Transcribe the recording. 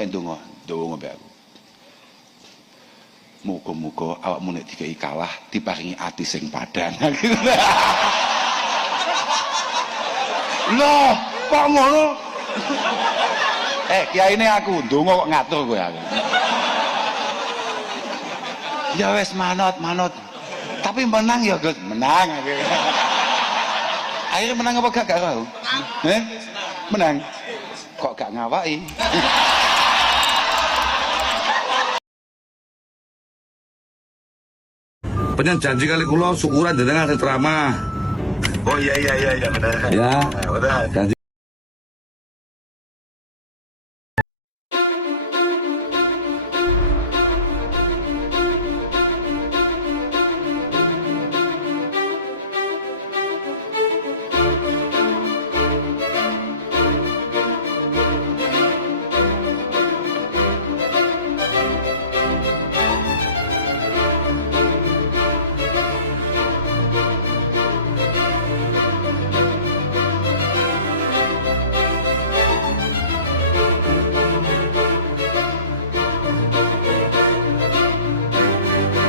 Ayo ndonga mbek aku. Muga-muga awakmu nek dikei kalah diparingi ati sing padhang. Loh, kok ngono? Kiyaine aku ndonga kok ngatur kowe aku. Ya wes manut. Tapi menang ya, Gus. Menang aku. Akhirnya menang apa gak tahu? Menang. Kok gak ngawaki? Penyen janji kali kula syukuran jenengan ceramah. Oh iya benar. Ya. Benar. Janji